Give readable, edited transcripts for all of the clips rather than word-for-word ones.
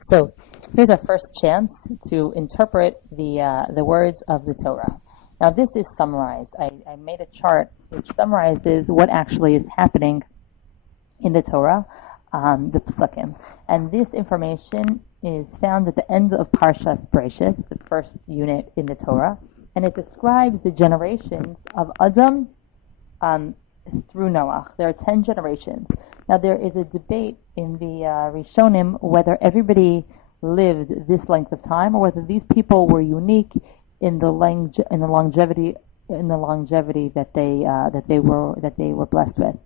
So here's our first chance to interpret the words of the Torah. Now this is summarized. I made a chart which summarizes what actually is happening in the Torah, the Psukim. And this information is found at the end of Parshas Bereshit, the first unit in the Torah, and it describes the generations of Adam through Noach. There are 10 generations. Now there is a debate in the Rishonim whether everybody lived this length of time or whether these people were unique in the longevity that they were blessed with.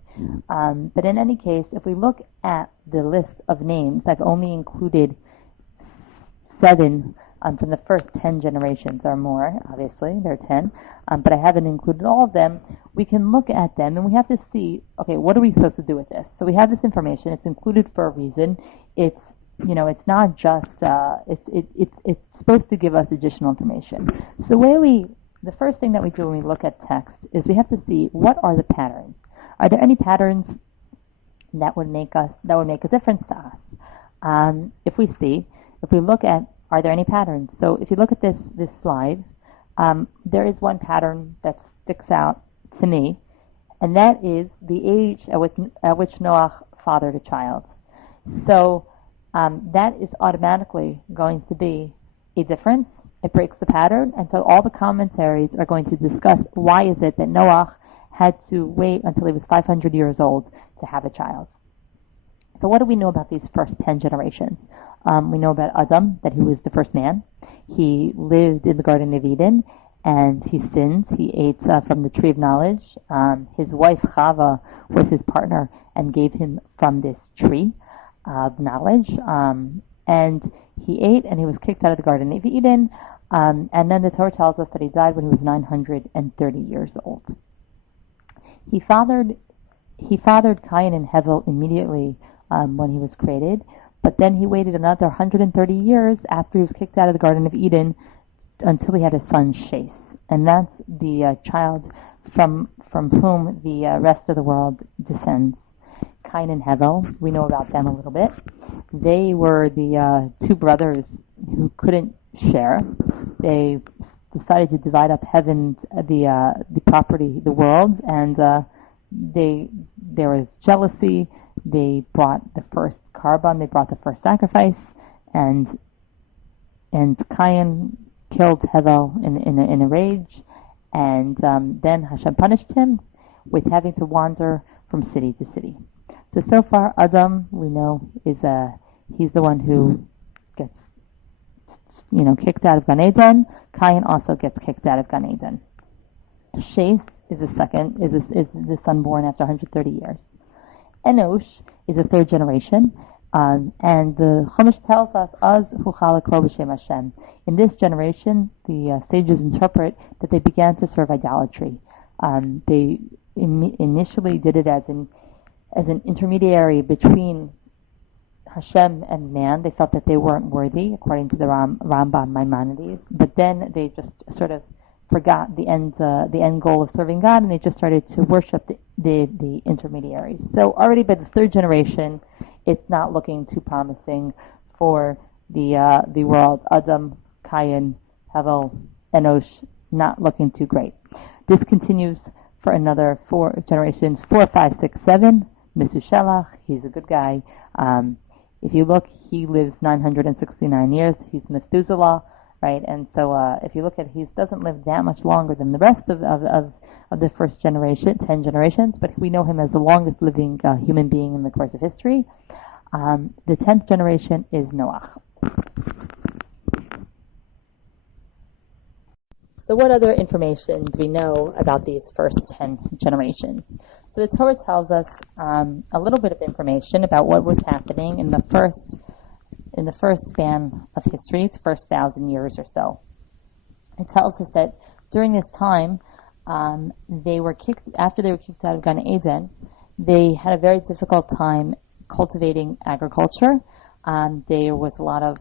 But in any case, if we look at the list of names, I've only included 7 from the first 10 generations. There are more, obviously, there are 10, but I haven't included all of them. We can look at them and we have to see, okay, what are we supposed to do with this? So we have this information. It's included for a reason. It's not just, it's supposed to give us additional information. So the first thing that we do when we look at text is we have to see what are the patterns. Are there any patterns that would make a difference to us? If we look at, are there any patterns? So if you look at this slide, there is one pattern that sticks out to me, and that is the age at which Noach fathered a child. So that is automatically going to be a difference. It breaks the pattern, and so all the commentaries are going to discuss why is it that Noach had to wait until he was 500 years old to have a child. So what do we know about these first 10 generations? We know about Adam, that he was the first man. He lived in the Garden of Eden, and he sinned. He ate from the tree of knowledge. His wife Chava was his partner and gave him from this tree of knowledge. And he ate, and he was kicked out of the Garden of Eden. And then the Torah tells us that he died when he was 930 years old. He fathered Cain and Hevel immediately when he was created, but then he waited another 130 years after he was kicked out of the Garden of Eden until he had a son, Sheth. And that's the child from whom the rest of the world descends. Cain and Hevel, we know about them a little bit. They were the 2 brothers who couldn't share. They decided to divide up heaven, the property, the world, and there was jealousy. They brought the first carbon, they brought the first sacrifice, and Cain killed Hevel in a rage, and then Hashem punished him with having to wander from city to city. So far, Adam, we know, he's the one who gets kicked out of Gan Eden. Cain also gets kicked out of Gan Eden. Sheth is the son born after 130 years. Enosh is the 3rd generation, and the Chumash tells us, Az hu chalakol b'shem Hashem. In this generation, the sages interpret that they began to serve idolatry. They initially did it as an intermediary between Hashem and man. They felt that they weren't worthy, according to the Rambam Maimonides. But then they just sort of forgot the end goal of serving God, and they just started to worship the intermediaries. So already by the 3rd generation, it's not looking too promising for the world. Adam, Cain, Hevel, Enosh, not looking too great. This continues for another 4 generations, 4, 5, 6, 7. Methuselah, he's a good guy. If you look, he lives 969 years. He's Methuselah, right? And so if you look at, he doesn't live that much longer than the rest of the first generation, 10 generations, but we know him as the longest living human being in the course of history. The 10th generation is Noach. So what other information do we know about these first 10 generations? So the Torah tells us a little bit of information about what was happening in the first span of history, the first 1,000 years or so. It tells us that during this time, after they were kicked out of Gan Eden, they had a very difficult time cultivating agriculture. There was a lot of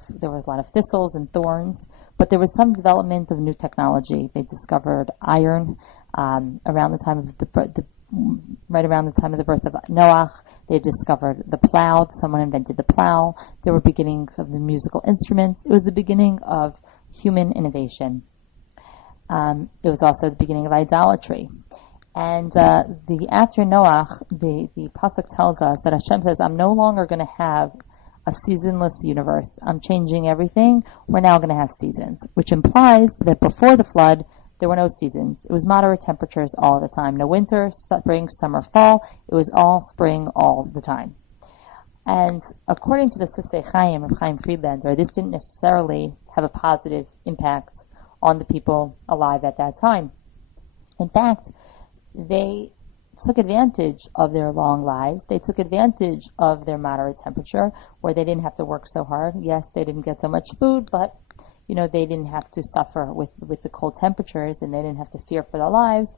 thistles and thorns, but there was some development of new technology. They discovered iron around the time of right around the time of the birth of Noach. They discovered the plow. Someone invented the plow. There were beginnings of the musical instruments. It was the beginning of human innovation. It was also the beginning of idolatry. And after Noach, the pasuk tells us that Hashem says, I'm no longer going to have a seasonless universe. I'm changing everything. We're now going to have seasons, which implies that before the flood, there were no seasons. It was moderate temperatures all the time. No winter, spring, summer, fall. It was all spring all the time. And according to the Sifsei Chaim of Chaim Friedlander, this didn't necessarily have a positive impact on the people alive at that time. In fact, they took advantage of their long lives. They took advantage of their moderate temperature, where they didn't have to work so hard. Yes, they didn't get so much food, but they didn't have to suffer with the cold temperatures, and they didn't have to fear for their lives.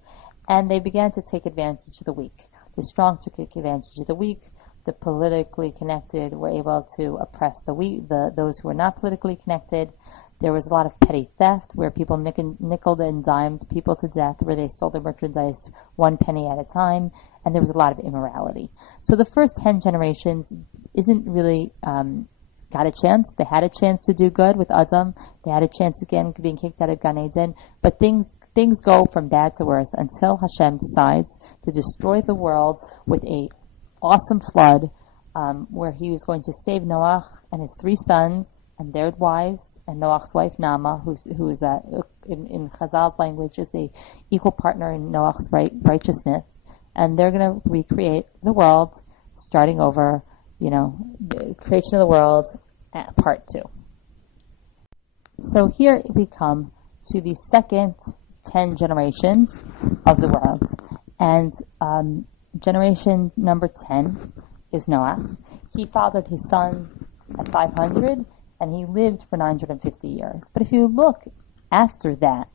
And they began to take advantage of the weak. The strong took advantage of the weak. The politically connected were able to oppress the weak, those who were not politically connected. There was a lot of petty theft where people nickeled and dimed people to death, where they stole their merchandise 1 penny at a time, and there was a lot of immorality. So the first 10 generations isn't really got a chance. They had a chance to do good with Adam. They had a chance again being kicked out of Gan Eden. But things go from bad to worse until Hashem decides to destroy the world with a awesome flood, where he was going to save Noach and his 3 sons and their wives, and Noach's wife Nama, who's in Chazal's language is a equal partner in Noach's righteousness, and they're going to recreate the world, starting over, the creation of the world, part 2. So here we come to the second 10 generations of the world, and generation number 10 is Noach. He fathered his son at 500, and he lived for 950 years. But if you look after that,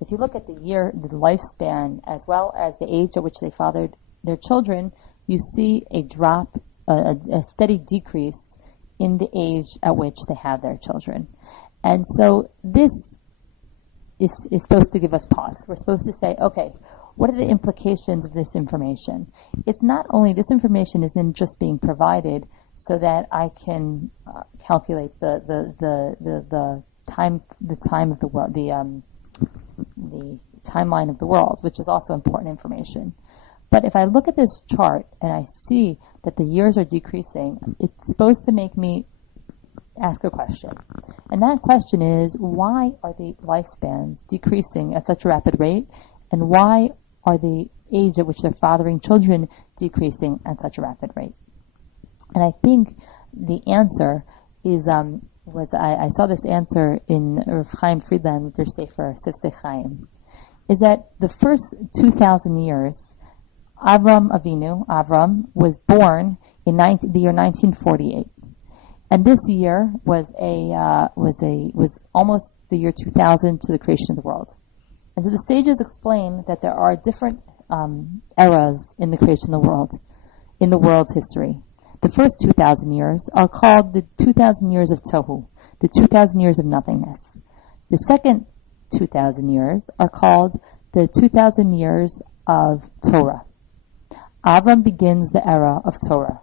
if you look at the lifespan, as well as the age at which they fathered their children, you see a drop, a steady decrease in the age at which they have their children. And so this is supposed to give us pause. We're supposed to say, okay, what are the implications of this information? It's not only, this information isn't just being provided so that I can calculate the time of the world, the timeline of the world, which is also important information. But if I look at this chart and I see that the years are decreasing, it's supposed to make me ask a question. And that question is, why are the lifespans decreasing at such a rapid rate? And why are the age at which they're fathering children decreasing at such a rapid rate? And I think the answer is, I saw this answer in Rav Chaim Friedland, their Sefer Sifsei Chaim, is that the first 2,000 years, Avram was born in the year 1948, and this year was almost the year 2000 to the creation of the world. And so the sages explain that there are different eras in the creation of the world, in the world's history. The first 2,000 years are called the 2,000 years of Tohu, the 2,000 years of nothingness. The second 2,000 years are called the 2,000 years of Torah. Avram begins the era of Torah.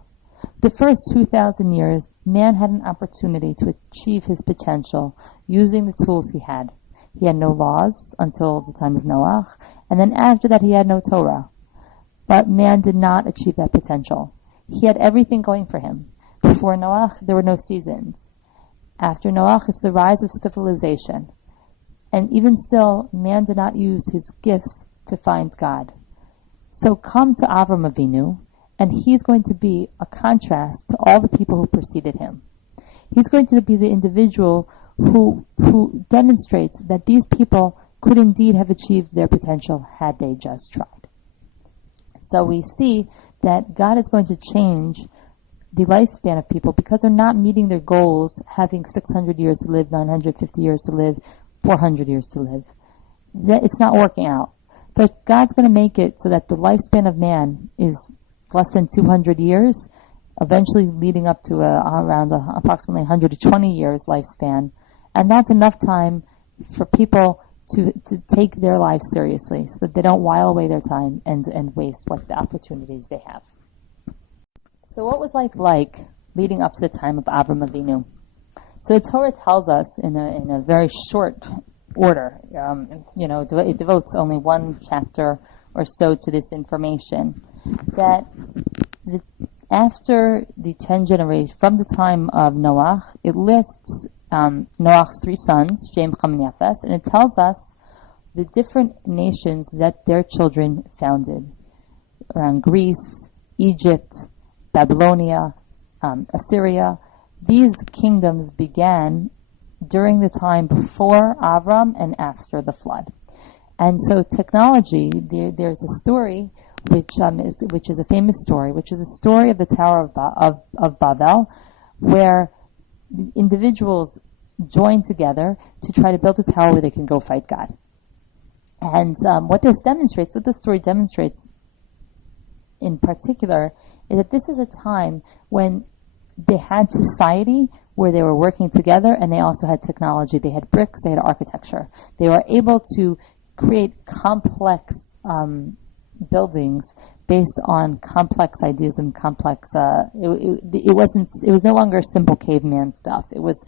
The first 2,000 years, man had an opportunity to achieve his potential using the tools he had. He had no laws until the time of Noach, and then after that he had no Torah. But man did not achieve that potential. He had everything going for him. Before Noach, there were no seasons. After Noach, it's the rise of civilization. And even still, man did not use his gifts to find God. So come to Avram Avinu, and he's going to be a contrast to all the people who preceded him. He's going to be the individual who demonstrates that these people could indeed have achieved their potential had they just tried. So we see that God is going to change the lifespan of people because they're not meeting their goals, having 600 years to live, 950 years to live, 400 years to live. It's not working out. So God's going to make it so that the lifespan of man is less than 200 years, eventually leading up to around approximately 120 years lifespan. And that's enough time for people to take their lives seriously so that they don't while away their time and waste what the opportunities they have. So what was life like leading up to the time of Avram Avinu? So the Torah tells us in a very short order, it devotes only one chapter or so to this information, that after the 10 generations, from the time of Noach, it lists Noach's 3 sons, Shem, Ham, and Yafes, and it tells us the different nations that their children founded around Greece, Egypt, Babylonia, Assyria. These kingdoms began during the time before Avram and after the flood. And so technology, there's a story which is a famous story, which is the story of the Tower of Babel, where individuals join together to try to build a tower where they can go fight God. And what the story demonstrates in particular, is that this is a time when they had society where they were working together, and they also had technology. They had bricks, they had architecture. They were able to create complex buildings based on complex ideas and complex. It was no longer simple caveman stuff. It was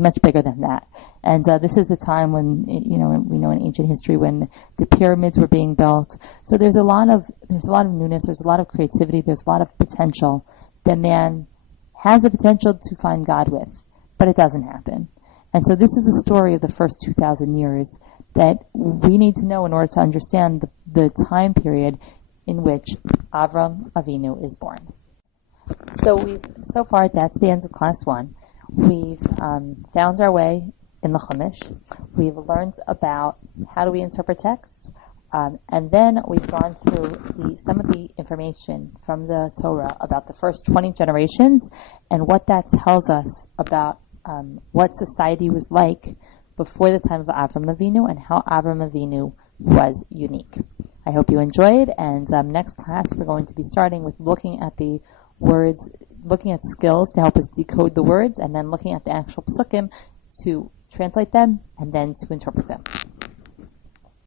much bigger than that. And this is the time when we know in ancient history when the pyramids were being built. So there's a lot of newness. There's a lot of creativity. There's a lot of potential that man has the potential to find God with, but it doesn't happen. And so this is the story of the first 2,000 years that we need to know in order to understand the time period in which Avram Avinu is born. So far, that's the end of class 1. We've found our way in the Chumash. We've learned about how do we interpret text, and then we've gone through some of the information from the Torah about the first 20 generations and what that tells us about what society was like before the time of Avram Avinu and how Avram Avinu was unique. I hope you enjoyed, and next class we're going to be starting with looking at the words, looking at skills to help us decode the words, and then looking at the actual psukim to translate them and then to interpret them.